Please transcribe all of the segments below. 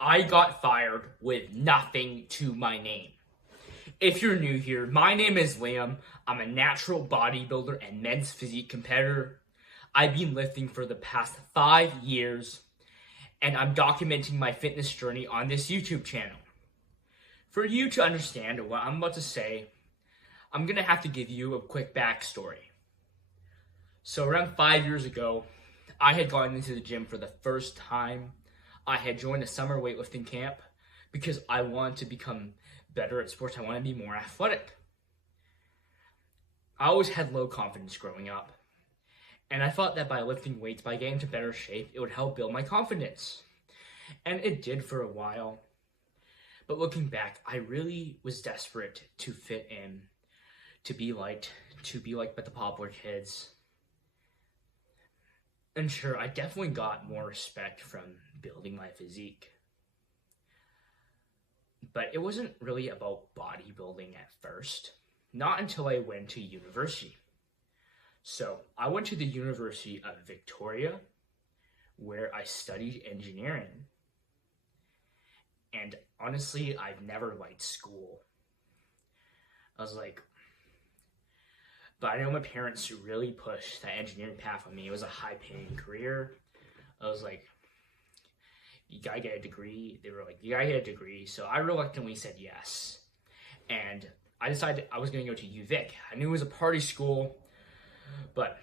I got fired with nothing to my name. If you're new here, my name is Liam. I'm a natural bodybuilder and men's physique competitor. I've been lifting for the past 5 years, and I'm documenting my fitness journey on this YouTube channel. For you to understand what I'm about to say, I'm going to have to give you a quick backstory. So around 5 years ago, I had gone into the gym for the first time. I had joined a summer weightlifting camp because I wanted to become better at sports. I wanted to be more athletic. I always had low confidence growing up, and I thought that by lifting weights, by getting into better shape, it would help build my confidence. And it did for a while. But looking back, I really was desperate to fit in, to be liked, by the popular kids. And sure, I definitely got more respect from building my physique. But it wasn't really about bodybuilding at first. Not until I went to university. So I went to the University of Victoria, where I studied engineering. And honestly, I've never liked school. But I know my parents really pushed that engineering path on me. It was a high-paying career. I was like, you gotta get a degree. They were like, you gotta get a degree. So I reluctantly said yes. And I decided I was gonna go to UVic. I knew it was a party school, but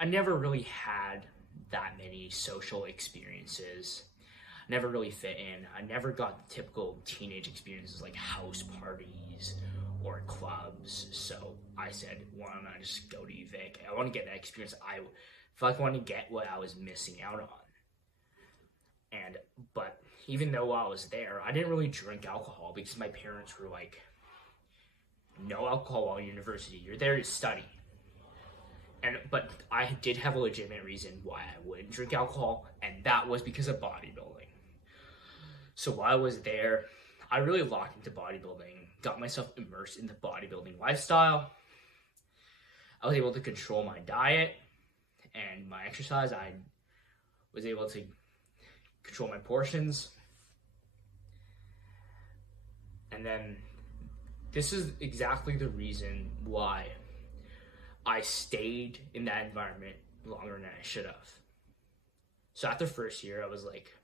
I never really had that many social experiences. I never really fit in. I never got the typical teenage experiences like house parties or clubs. So I said, why don't I just go to UVic? I want to get that experience. I feel like I want to get what I was missing out on. But even though I was there, I didn't really drink alcohol because my parents were like, no alcohol while in university. You're there to study. But I did have a legitimate reason why I wouldn't drink alcohol, and that was because of bodybuilding. So while I was there, I really locked into bodybuilding, got myself immersed in the bodybuilding lifestyle. I was able to control my diet and my exercise. I was able to control my portions. And then this is exactly the reason why I stayed in that environment longer than I should have. So after first year, I was like,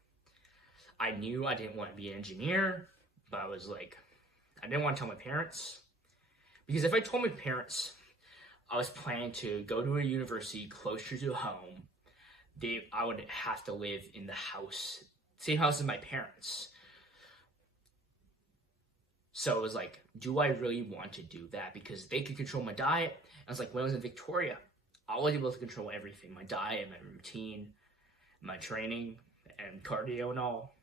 I knew I didn't want to be an engineer, but I was like, I didn't want to tell my parents. Because if I told my parents I was planning to go to a university closer to home, I would have to live in the house, same house as my parents. So it was like, do I really want to do that? Because they could control my diet. I was like, when I was in Victoria, I was able to control everything. My diet, my routine, my training, and cardio and all.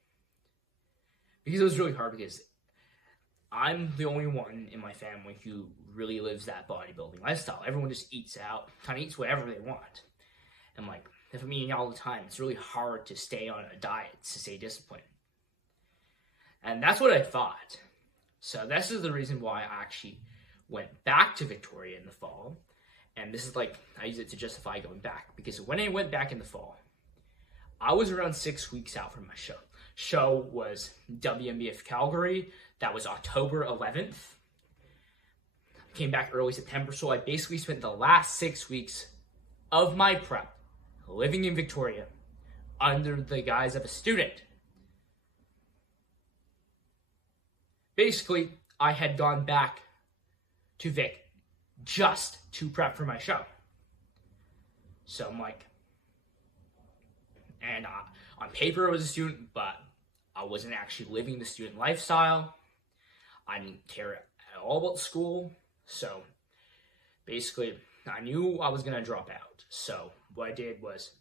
Because it was really hard because I'm the only one in my family who really lives that bodybuilding lifestyle. Everyone just eats out, kind of eats whatever they want. And like, if I'm eating all the time, it's really hard to stay on a diet, to stay disciplined. And that's what I thought. So this is the reason why I actually went back to Victoria in the fall. And this is like, I use it to justify going back. Because when I went back in the fall, I was around 6 weeks out from my show. Show was WNBF Calgary. That was October 11th. Came back early September. So I basically spent the last 6 weeks of my prep living in Victoria under the guise of a student. Basically, I had gone back to Vic just to prep for my show. So I'm like, and on paper I was a student, but I wasn't actually living the student lifestyle. I didn't care at all about school. So basically, I knew I was going to drop out. So what I did was,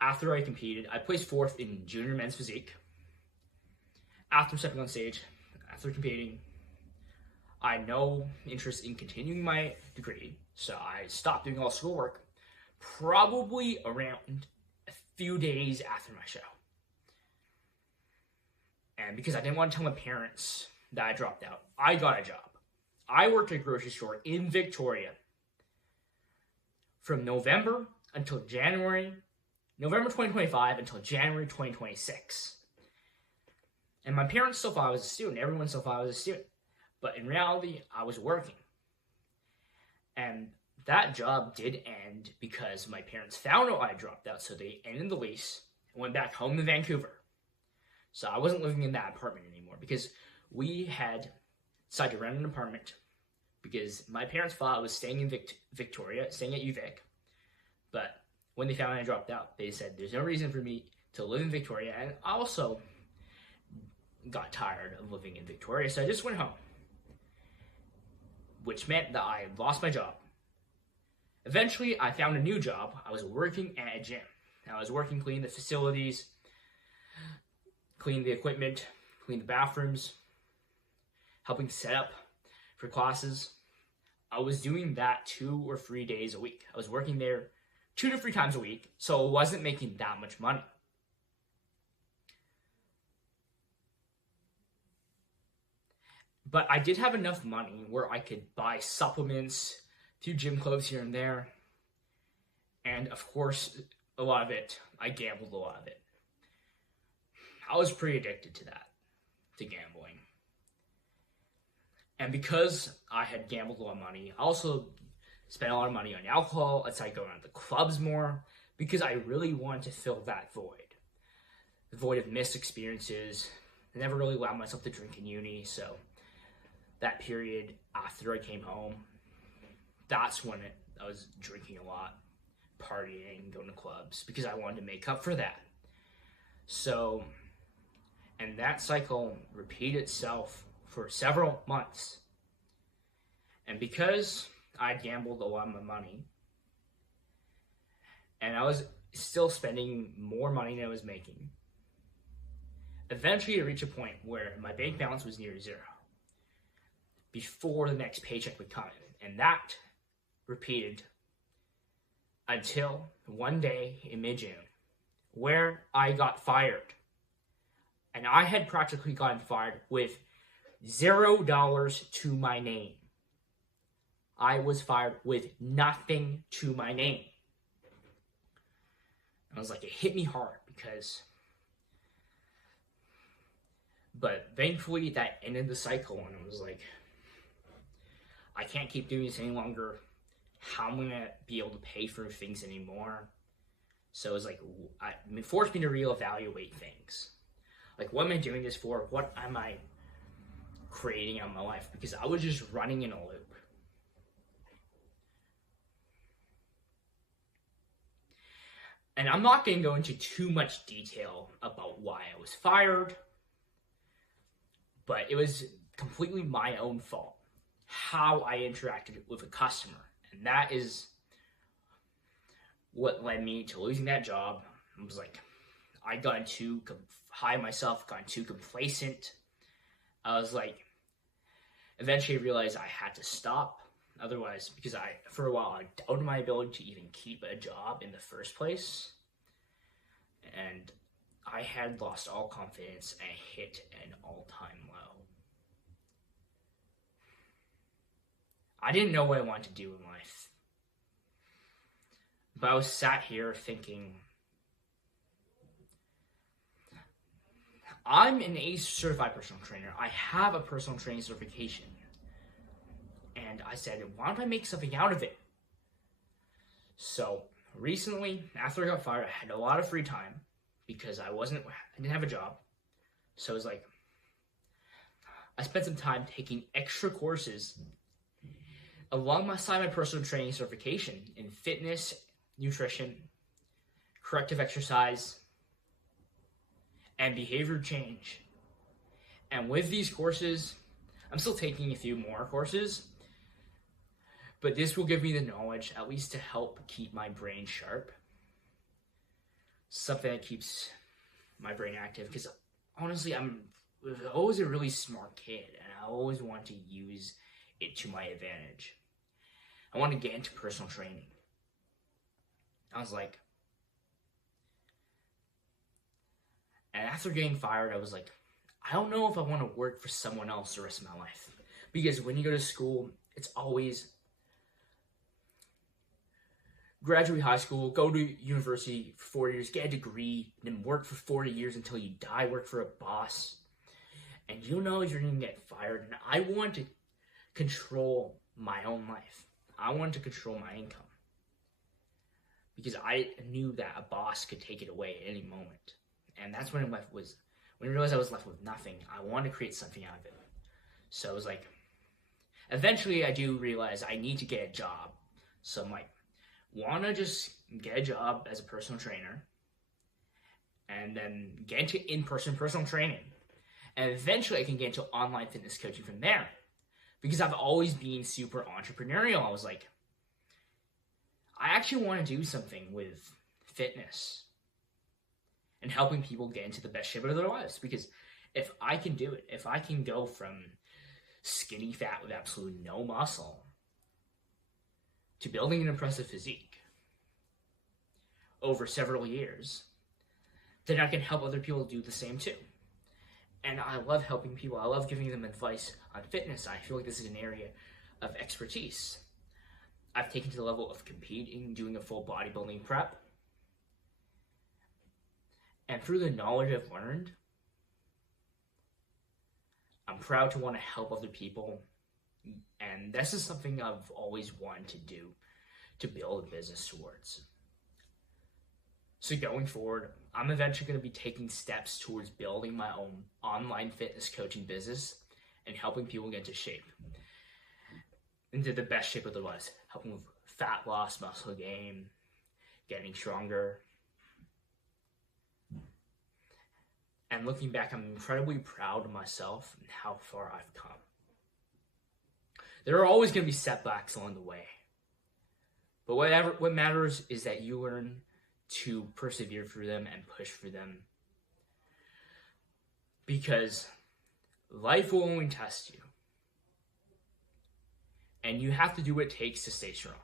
after I competed, I placed 4th in junior men's physique. After stepping on stage, after competing, I had no interest in continuing my degree. So I stopped doing all schoolwork probably around a few days after my show. And because I didn't want to tell my parents that I dropped out, I got a job. I worked at a grocery store in Victoria from November 2025 until January 2026. And my parents still thought I was a student. Everyone still thought I was a student. But in reality, I was working. And that job did end because my parents found out I dropped out. So they ended the lease and went back home to Vancouver. So I wasn't living in that apartment anymore because we had decided to rent an apartment because my parents thought I was staying in Victoria, staying at UVic. But when they found I dropped out, they said there's no reason for me to live in Victoria. And I also got tired of living in Victoria, so I just went home, which meant that I lost my job. Eventually, I found a new job. I was working at a gym. I was working cleaning the facilities, cleaning the equipment, cleaning the bathrooms, helping set up for classes. I was doing that 2 or 3 days a week. I was working there 2 to 3 times a week, so I wasn't making that much money. But I did have enough money where I could buy supplements, a few gym clothes here and there. And of course, a lot of it, I gambled a lot of it. I was pretty addicted to that, to gambling. And because I had gambled a lot of money, I also spent a lot of money on alcohol. I started going out to clubs more because I really wanted to fill that void. The void of missed experiences. I never really allowed myself to drink in uni, so that period after I came home, that's when I was drinking a lot, partying, going to clubs, because I wanted to make up for that. So, and that cycle repeated itself for several months. And because I gambled a lot of my money, and I was still spending more money than I was making, eventually it reached a point where my bank balance was near zero before the next paycheck would come in. And that repeated until one day in mid-June where I got fired. And I had practically gotten fired with $0 to my name. I was fired with nothing to my name. I was like, it hit me hard because, but thankfully that ended the cycle, and it was like, I can't keep doing this any longer. How am I gonna be able to pay for things anymore? So it was like, it forced me to reevaluate things. Like, what am I doing this for? What am I creating in my life? Because I was just running in a loop. And I'm not going to go into too much detail about why I was fired, but it was completely my own fault, how I interacted with a customer. And that is what led me to losing that job. It was like, I got too high myself, got too complacent. I was like, eventually I realized I had to stop. Otherwise, because for a while, I doubted my ability to even keep a job in the first place. And I had lost all confidence and hit an all-time low. I didn't know what I wanted to do in life. But I was sat here thinking, I'm an ACE certified personal trainer. I have a personal training certification. And I said, why don't I make something out of it? So recently, after I got fired, I had a lot of free time because I didn't have a job. So it was like, I spent some time taking extra courses alongside my personal training certification in fitness, nutrition, corrective exercise, and behavior change. And with these courses, I'm still taking a few more courses, but this will give me the knowledge, at least to help keep my brain sharp. Something that keeps my brain active, because honestly, I'm always a really smart kid, and I always want to use it to my advantage. I want to get into personal training. I was like, and after getting fired, I was like, I don't know if I want to work for someone else the rest of my life. Because when you go to school, it's always graduate high school, go to university for 4 years, get a degree, then work for 40 years until you die, work for a boss. and you know you're going to get fired. And I want to control my own life. I want to control my income. Because I knew that a boss could take it away at any moment. And that's when when I realized I was left with nothing, I wanted to create something out of it. So I was like, eventually I do realize I need to get a job. So I'm like, wanna just get a job as a personal trainer and then get into in-person personal training. And eventually I can get into online fitness coaching from there. Because I've always been super entrepreneurial. I was like, I actually want to do something with fitness and helping people get into the best shape of their lives. Because if I can do it, if I can go from skinny fat with absolutely no muscle to building an impressive physique over several years, then I can help other people do the same too. And I love helping people. I love giving them advice on fitness. I feel like this is an area of expertise. I've taken to the level of competing, doing a full bodybuilding prep. And through the knowledge I've learned, I'm proud to want to help other people. And this is something I've always wanted to do, to build a business towards. So going forward, I'm eventually going to be taking steps towards building my own online fitness coaching business and helping people get into shape, into the best shape of their lives, helping with fat loss, muscle gain, getting stronger. And looking back, I'm incredibly proud of myself and how far I've come. There are always going to be setbacks along the way. But what matters is that you learn to persevere through them and push through them. Because life will only test you. And you have to do what it takes to stay strong.